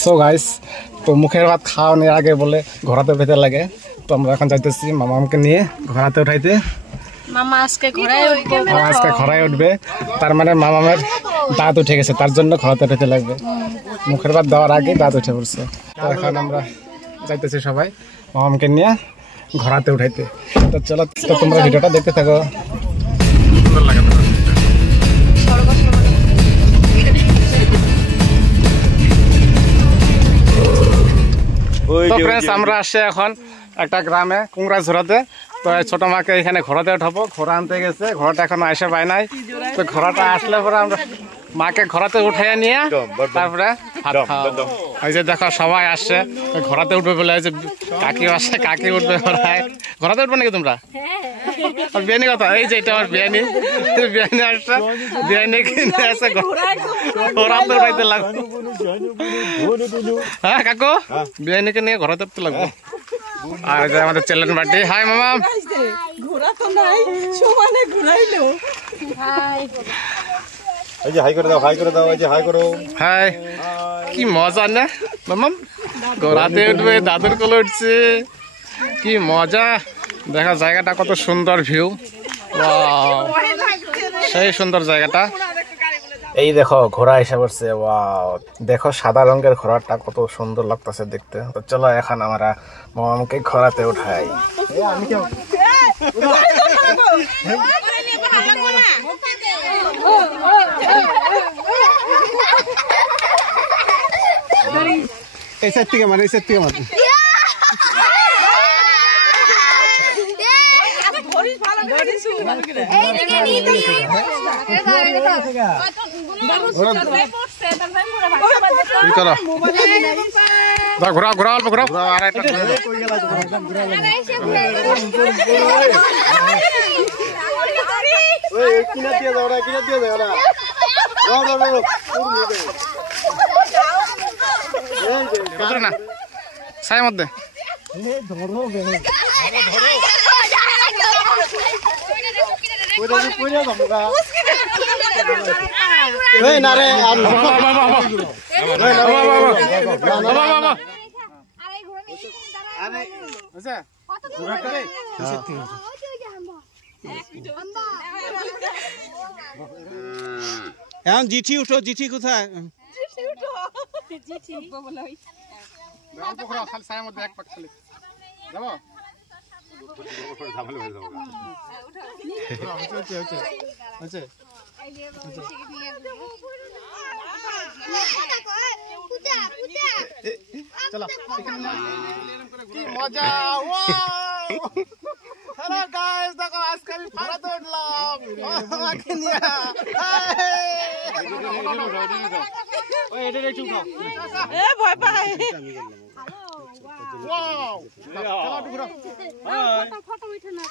So guys, তো মুখের ভাত খাওয়ানোর আগে বলে ঘোরাতে উঠাইতে লাগে। তো আমরা এখন যাইতেছি মামাকে নিয়ে ঘোরাতে উঠাইতে। মামা আজকে ঘোড়ায় উঠবে, তার মানে মামামের দাঁত উঠে গেছে, তার জন্য ঘোরাতে উঠাইতে লাগবে। মুখের ভাত দেওয়ার আগে দাঁত উঠে পড়ছে। তো এখন আমরা যাইতেছি সবাই মামাকে নিয়ে ঘোরাতে উঠাইতে। তো চলো, তো তোমরা ভিডিওটা দেখতে থাকো। সুন্দর লাগে। তো ফ্রেন্ডস, আমরা আসছি এখন একটা গ্রামে কুংড়াঝোড়াতে। তো ছোট মাকে এখানে ঘোড়াতে উঠাবো। ঘোড়া আনতে গেছে, ঘোড়াটা এখনো এসে পায় নাই। তো ঘোড়াটা আসলে পরে আমরা মাকে ঘোড়াতে উঠাইয়া নিয়ে তারপরে ভাত খাওয়াবো। ওই যে দেখো সবাই আসছে ঘোড়াতে উঠবে বলে, যে কাকি আসছে, কাকি উঠবে ঘোড়াতে উঠবে নাকি তোমরা? বিয়ানি কথা, এই যে এটা আমার বিয়ানি আসছে, বিয়ানি কিনে আসছে ঘোড়াতে উঠাইতে লাগবে। হ্যাঁ কাকু, বিয়ানিকে নিয়ে ঘোড়াতে উঠতে লাগবে। আর যে আমাদের চ্যালেন বাটি, হাই মামা। ঘোড়া তো নাই, সমানে ঘুরাইলো। এই যে হাই করে দাও, হাই করে দাও, এই যে হাই করো। হাই, কি মজা না মামাম, ঘোড়াতে উঠবে, দাদুর কোলে উঠছে, কি মজা। দেখা জায়গাটা কত সুন্দর ভিউ, সেই সুন্দর জায়গাটা। এই দেখো ঘোড়া এসে পড়ছে, ওয়াও। দেখো সাদা রঙের ঘোড়াটা কত সুন্দর লাগতেছে দেখতে। তো চলো এখন আমরা মামাকে ঘোড়াতে উঠাই। এই সাইড থেকে মার, এই সাইড থেকে মার। ঘোরা ঘোরা অল্প ঘোরা। না সাই মধ্যে এখন জিঠি উঠো, জিঠি কোথায়? মজা। হ্যালো গাইস, দেখো আজকে আমি ঘোড়াতে উঠলাম। ভয় পাই। ফটো উঠে না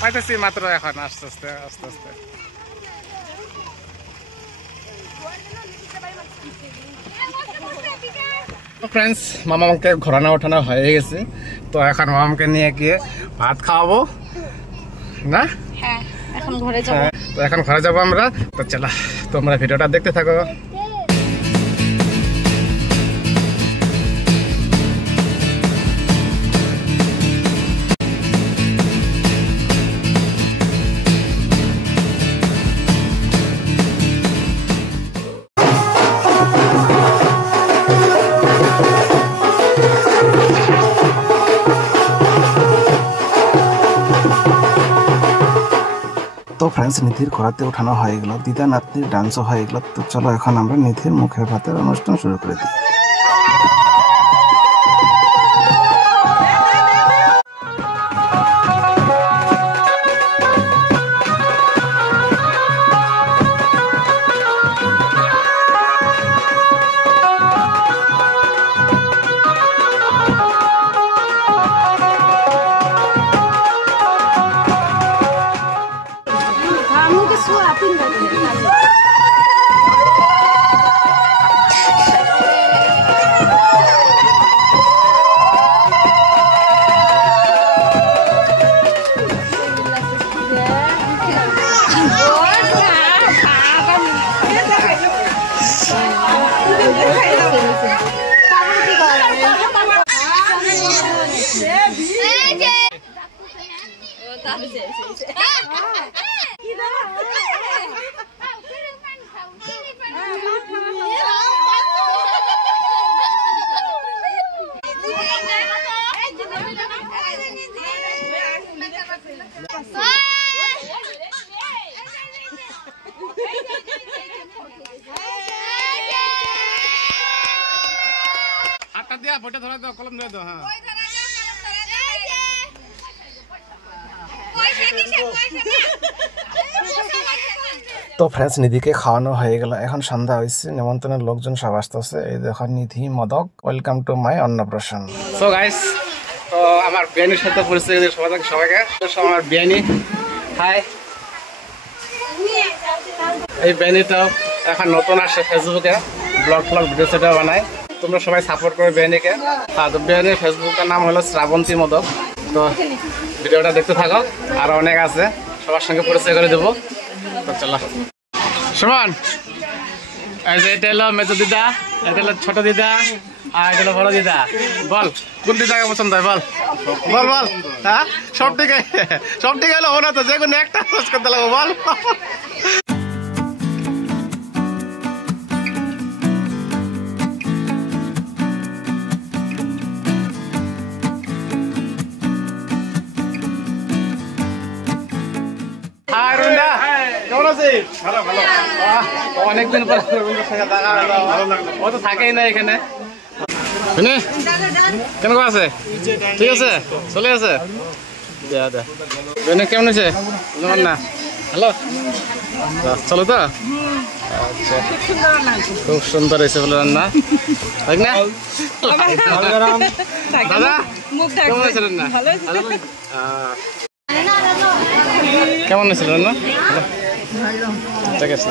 পাইতেছি মাত্র এখন, আস্তে আস্তে আস্তে আস্তে। ফ্রেন্ডস, মামাকে ঘোরানো ওঠানো হয়ে গেছে। তো এখন মামাকে নিয়ে গিয়ে ভাত খাওয়াবো না। হ্যাঁ, এখন ঘরে যাবো। তো এখন ঘরে যাবো আমরা। তো চলো, তোমরা ভিডিওটা দেখতে থাকো। তো ফ্রেন্ডস, নিধির ঘোরাতে উঠানো হয়ে গেল, দিদা নাতনির ডান্সও হয়ে গেল। তো চলো এখন আমরা নিধির মুখের ভাতের অনুষ্ঠান শুরু করে দিই। হাতটা দিয়া বইটা ধরে দাও, কলম দিয়ে দাও। হ্যাঁ তো ফ্রেন্ডস, নিধিকে খাওয়ানো হয়ে গেল, এখন সন্ধ্যা হয়েছে, নিমন্ত্রণের লোকজন সব আসতেছে। এই দেখো নিধি মদক, ওয়েলকাম টু মাই অন্নপ্রাশন। সো গাইস, তো আমার বিয়ানির সাথে পরিচয় দিয়ে সবাইকে আমার বিয়ানি হাই। এই বিয়ানিটাও এখন নতুন আসছে ফেসবুকে, ব্লগ ভিডিও সেটা বানায়, তোমরা সবাই সাপোর্ট করো বিয়ানিকে। তো বিয়ানির ফেসবুকের নাম হলো শ্রাবন্তী মদক। তো ভিডিওটা দেখতে থাকো, আরো অনেক আছে, সবার সঙ্গে পরিচয় করে দেবো। তো চলো সুমন, এই যে এটা হলো মেজো দিদা, এটা হলো ছোট দিদা, আর এটা হলো বড় দিদা। বল কোন দিদাকে পছন্দ হয়, বল বল বল। হ্যাঁ সব ঠিক হলো ওরা, তো যে কোনো একটা খোঁজ করতে লাগবো, বল। কেমন আছিস? অনেকদিন পর ও তো থাকেই না এখানে। কেমন আছে? ঠিক আছে, চলে আছে। কেমন আছে না? হ্যালো, চলো তো। আচ্ছা, খুব সুন্দর হয়েছে বলে রান্না, তাই না? দাদা কেমন আছে রান্না? কেমন হয়েছিল রান্না? ঠিক আছে,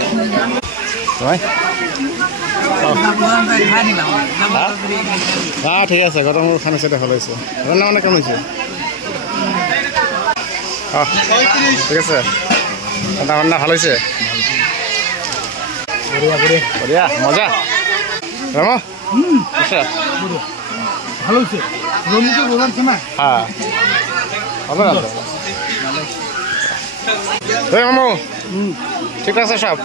হ্যাঁ ঠিক আছে, গরম খানা সেটা ভালো হয়েছে। রান্না মানে কেমন হয়েছে? ঠিক আছে, রান্না বান্না ভালো হয়েছে, বঢ়িয়া, মজা। রামো আচ্ছা ভালো হয়েছে, হ্যাঁ ভালো রান্না। মামু ঠিক আছে সব?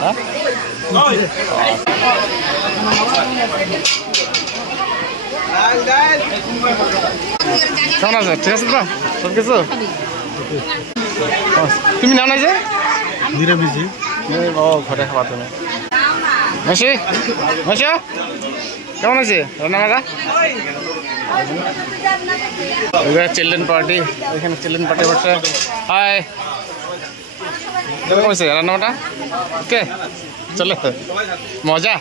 হ্যাঁ কেমন আছে? ঠিক আছে তো সব কিছু? তুমি নাও নাই যে নিরামিষি? ও ঘরে খাওয়া তুমি। মাসি মাসি কেমন আছে রান্না বাড়া? চিলড্রেন পার্টি, এখানে চিলড্রেন পার্টি বসে। হাই, কেমন হয়েছে রান্নাটা? ওকে চলে, মজা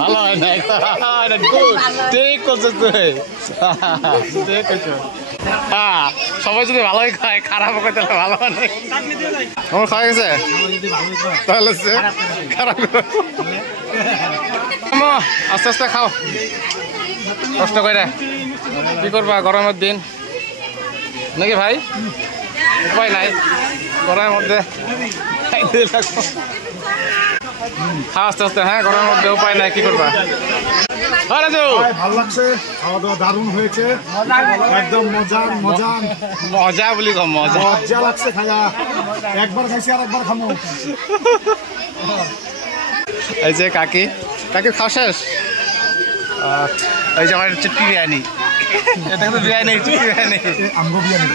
ভালো হয় না? ঠিক করছো তুই, ঠিক করছো। হ্যাঁ সবাই যদি ভালোই খায়, খারাপ হয় তাহলে ভালো হয় না। আমার খাওয়া গেছে তাহলে খারাপ, আস্তে আস্তে খাও, কষ্ট করে। কি করবা গরমের দিন নাকি ভাই? উপায় নাই, গরমের মধ্যে খাও আস্তে আস্তে। হ্যাঁ গরমের মধ্যে উপায় নাই, কি করবা? ভালো লাগছে, খাওয়া দাওয়া দারুণ হয়েছে, একদম মজা মজা মজা বলি কম, মজা মজা লাগছে খায়া। একবার খাইছি আর একবার খামো। এই যে কাকি, কাকি খাওয়া শেষ? এই যে আমার চিটকি বিরিয়ানি, এটা কিন্তু বিরিয়ানি, চিটকি বিরিয়ানি। আমগো বিরিয়ানি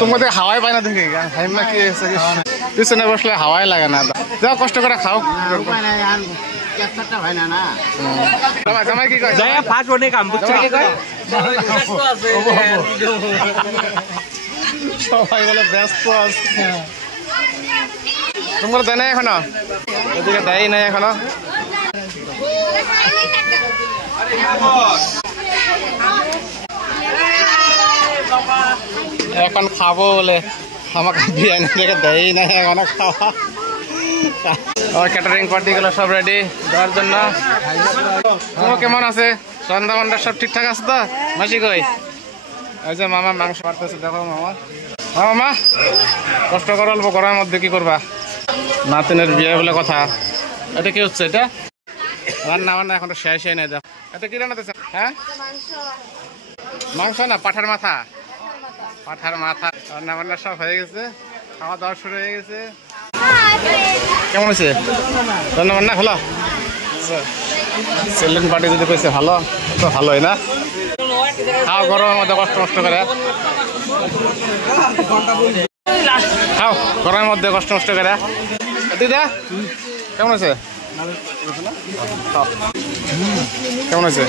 তোমাদের হাওয়াই পায় না দেখে, হাইমা কি পিছনে বসলে হাওয়াই লাগে না। যাও কষ্ট করে খাও। জামাই কি কয়? সবাই বলে ব্যস্ত আছে, তোমার দেয় নাই এখনো? এদিকে দেয় নাই এখনো। এখন খাবো বলে আমাকে বিরিয়ানি থেকে দেয় নাই এখনো খাওয়া। আর ক্যাটারিং পার্টি গুলো সব রেডি দেওয়ার জন্য। তোমার কেমন আছে? রান্না বান্না সব ঠিকঠাক আছে তো? মাসি কই? এই যে মামা মাংস পারতেছে, দেখো মামা। মামা কষ্ট করে অল্প গরমের মধ্যে কি করবা? নাতিনের বিয়ে বলে কথা। এটা কি হচ্ছে? এটা রান্না বান্না এখন শেষ হয় নাই। দেখো এটা কি রান্নাতেছে? হ্যাঁ মাংস না, পাঠার মাথা। পাঠার মাথা রান্না বান্না সব হয়ে গেছে, খাওয়া দাওয়া শুরু হয়ে গেছে। কেমন আছে রান্না বান্না? ভালো। সেলেন পার্টি যদি কইছে ভালো তো ভালোই না। খাও গরমের মধ্যে কষ্ট কষ্ট করে খাও, গরমের মধ্যে কষ্ট কষ্ট করে। দিদা কেমন আছে? কেমন আছে?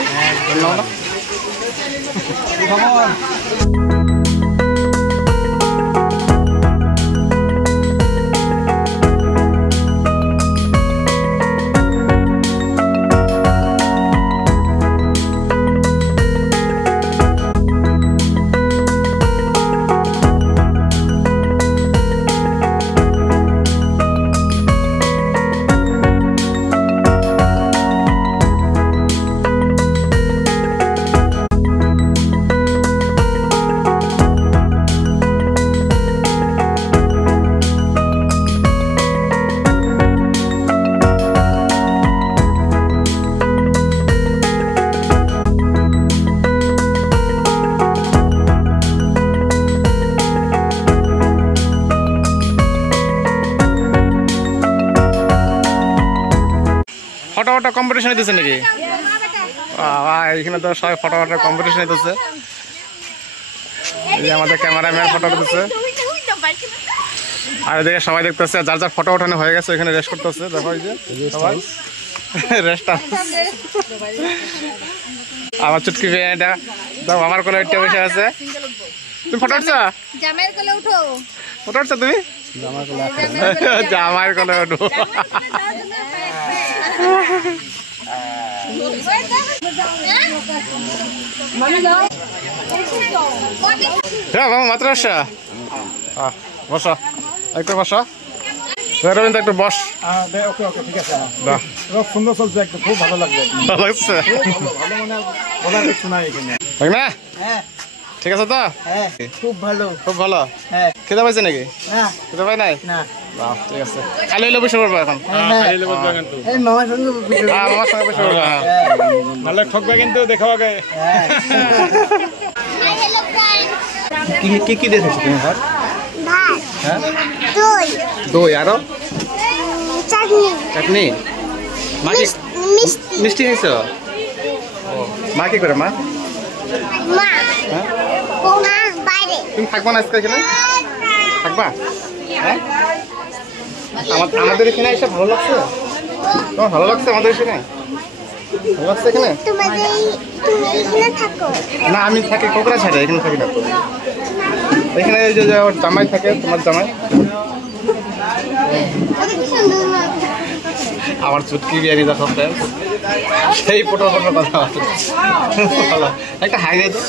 ফটোফটো কম্পিটিশন হইতেছে নাকি? এখানে তো সবাই ফটোফটো কম্পিটিশন হইতেছে। এই আমাদের ক্যামেরাম্যান ফটো উঠতেছে, আর এদিকে সবাই দেখতেছে যার যার ফটো ওঠানো হয়ে গেছে, এখানে রেস্ট করতেছে। দেখো এই যে সবাই রেস্ট। আমার চুটকি এটা দেখো, আমার কোলে একটা বসে আছে। তুমি ফটো উঠছো? জামাইয়ের কোলে উঠো। ফটো উঠছো তুমি? জামাইয়ের কোলে উঠো। হ্যাঁ বাবা মাত্র আসা বসো, একটু বসো রবীন্দ্র, একটু বস। ওকে ওকে ঠিক আছে, খুব সুন্দর চলছে, একটু খুব ভালো লাগছে। ভালো লাগছে? ভালো মানে বলার কিছু নাই এখানে। ঠিক না? ঠিক আছে তো? খুব ভালো। খুব ভালো। খেতে পাইছে নাকি? খেতে পাই নাই? ঠিক আছে, খালি হইলে বসে পড়বো এখন। মামার সঙ্গে আমার সঙ্গে বসে পড়বো। নাহলে ঠকবে কিন্তু, দেখো আগে। কি কি দেখেছো তুমি? ভাত, দই, দই আরো চাটনি, চাটনি। মা কি মিষ্টি, মিষ্টি খাইছো? মা কি করে? মা মা, হ্যাঁ, মা বাইরে। তুমি থাকবা না আজকে এখানে? থাকবা? হ্যাঁ, আমাদের এখানে এসে ভালো লাগছে? তোমার ভালো লাগছে আমাদের এখানে? ভালো লাগছে এখানে? তুমি এখানে থাকো। না আমি থাকি কোকড়াঝাড়ে, এখানে থাকি না তো। এখানে এই যে ওর জামাই থাকে, তোমার জামাই। আমার চুটকি বিয়ারি দেখো, সেই ফটো ফটো কথা ভালো। একটা হাই দিয়ে তো।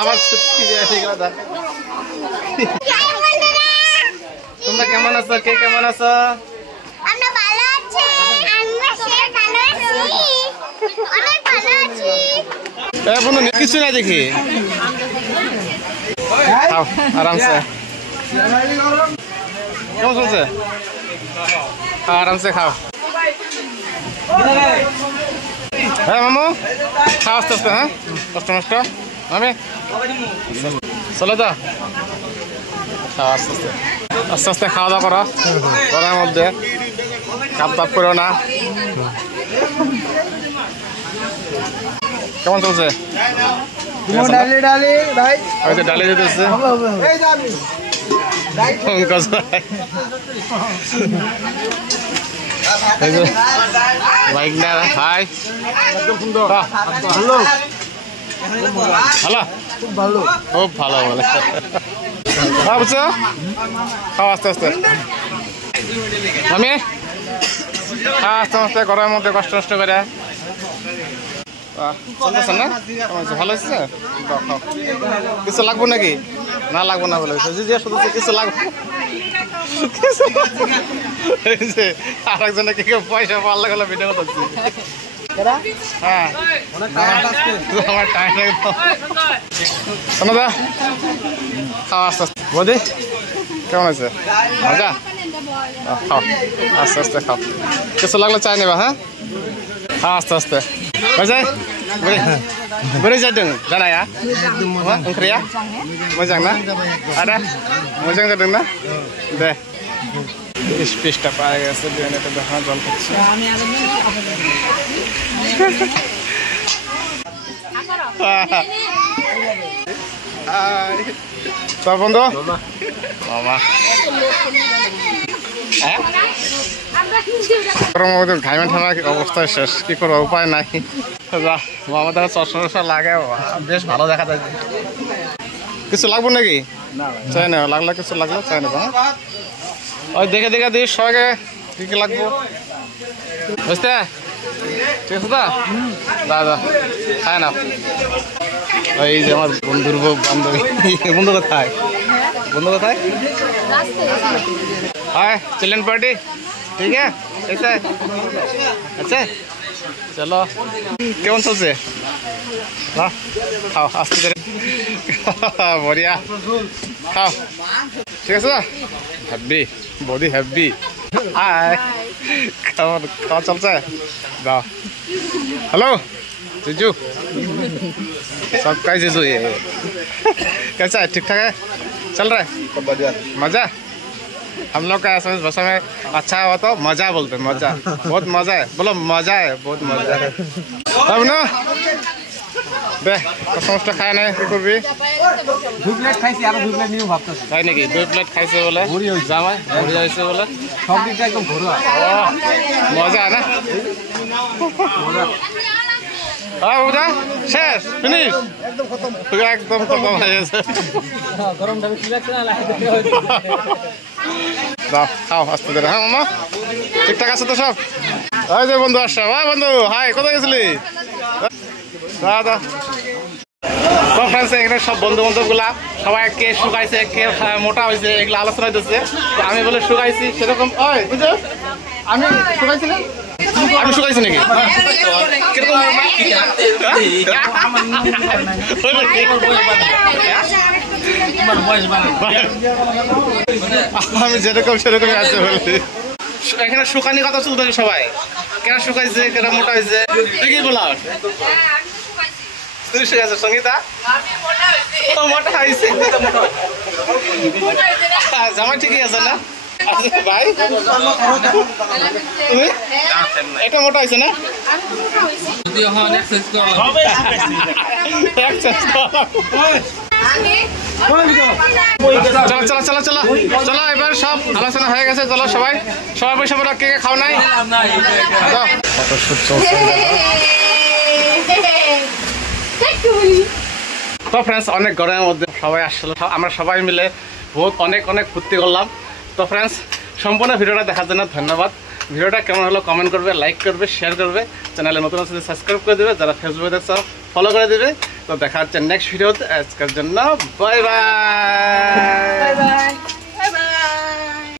আমার চুটকি বিয়ারি কথা। তোমরা কেমন আছো? কে কেমন আছো? আমরা ভালো আছি। আমরা সে ভালো আছি, অনেক ভালো আছি। কোনো কিছু না দেখি। খাও আরামসে। কেমন চলছে? খাও আরামসে খাও। হ্যাঁ মামু খাও আস্তে আস্তে। হ্যাঁ কষ্ট নষ্ট মামি চলো তো। খাও আস্তে আস্তে, আস্তে আস্তে খাওয়া দাওয়া করো ঘরের মধ্যে, কাপ তাপ করো না। কেমন চলছে? ডালি ডালি ভাই, ওই তো ডালি দিতেছে। বাইক না হাই একদম সুন্দর, ভালো ভালো খুব ভালো। খুব ভালো বলে। বুঝছো? খাও আস্তে আস্তে আমি খাও আস্তে আস্তে, ঘরের মধ্যে কষ্ট কষ্ট করে। চলতেছে না? ভালো হয়েছে? কিছু লাগবো নাকি? না লাগবো না বলে শুধু কিছু লাগবে। আর একজনে কি পয়সা পাওয়ার লাগলো ভিডিও করছি। হ্যাঁ আমার টাইম লাগে তো শোনো দা খাও আস্তে আস্তে বৌদি কেমন আছে মজা খাও আস্তে আস্তে খাও কিছু লাগলে চাই নেবা হ্যাঁ খাও aste aste Moजां बोरै जादों जानाया ओंख्रिया मोजां ना आदा मोजां जादों ना दे पिसटा पाए গেছে বিয়ানেটা দেখা জল খাচ্ছে তো বন্ধু মামা ঘাইমেন থানা অবস্থায় শেষ কি করবো উপায় নাই মামা দেখা চশমা লাগে বেশ ভালো দেখা যায় কিছু লাগবো নাকি চাই না লাগলে কিছু লাগলো চাই নেবো ওই দেখে দেখে দিস সবাইকে কি কি লাগবো বুঝতে ঠিক আছে তো দাদা খাই না ওই যে আমার বন্ধুর বান্ধবী বন্ধু কোথায় हाय चिल्ड्रन पार्टी ठीक है ऐसा है अच्छा चलो कौन सा से हाँ खाओ आस्ते करे बढ़िया खाओ ठीक है sir happy body happy hi खाओ चलता है जाओ हेलो जीजू सब का जीजू ये कैसा है ठीक ठाक है चल रहा है मजा हम लोग का असम भाषा में अच्छा हुआ तो मजा बोलते हैं मजा बहुत मजा है बोलो मजा है बहुत मजा है अब ना दे कसमटा खाए ना कुकुर भी 2 প্লেট খাইছি আর 2 প্লেট নিও ভাবতাছি তাই নাকি 2 প্লেট খাইছে বলে ভুরি হইছে জামাই ভুরি হইছে বলে সব দিকটা একদম ঘরোয়া মজা না হ্যাঁ বুঝা শেষ ফিনিশ একদম খতম হয়ে গেছে গরমটা বেশি লাগছে না দাও খাও আস্তে ধরে হ্যাঁ মামা ঠিকঠাক আছে তো সব ওই যে বন্ধু আসছে ওই বন্ধু হাই কোথায় গেছিলি দাদা তো ফ্রেন্ডস এখানে সব বন্ধু বান্ধবগুলা সবাই কে শুকাইছে কে মোটা হয়েছে এগুলো আলোচনা হইতেছে তো আমি বলে শুকাইছি সেরকম ওই বুঝছো আমি শুকাইছি না আমি শুকাইছি নাকি আমি যেরকম সেরকমই আছে বলছি এখানে শুকানি কথা চলতেছে সবাই কেন শুকাইছে কেন মোটা হয়েছে তুই কি বলা তুই শুকাইছে সঙ্গীতা মোটা হয়েছে জামাই ঠিকই আছে না ভাই এটা মোটা হয়েছে না চলো চলো চলো চলো চলো এবার সব আলোচনা হয়ে গেছে চলো সবাই সবাই বসে পড়া কে খাও নাই তো ফ্রেন্ডস অনেক গরমের মধ্যে সবাই আসলে আমরা সবাই মিলে বহুত অনেক ফুর্তি করলাম তো ফ্রেন্ডস সম্পূর্ণ ভিডিওটা দেখার জন্য ধন্যবাদ ভিডিওটা কেমন হলো কমেন্ট করবে লাইক করবে শেয়ার করবে চ্যানেলে নতুন আছে সাবস্ক্রাইব করে দেবে যারা ফেসবুকে দেখছো ফলো করে দেবে তো দেখা হচ্ছে নেক্সট ভিডিওতে আজকের জন্য বাই বাই।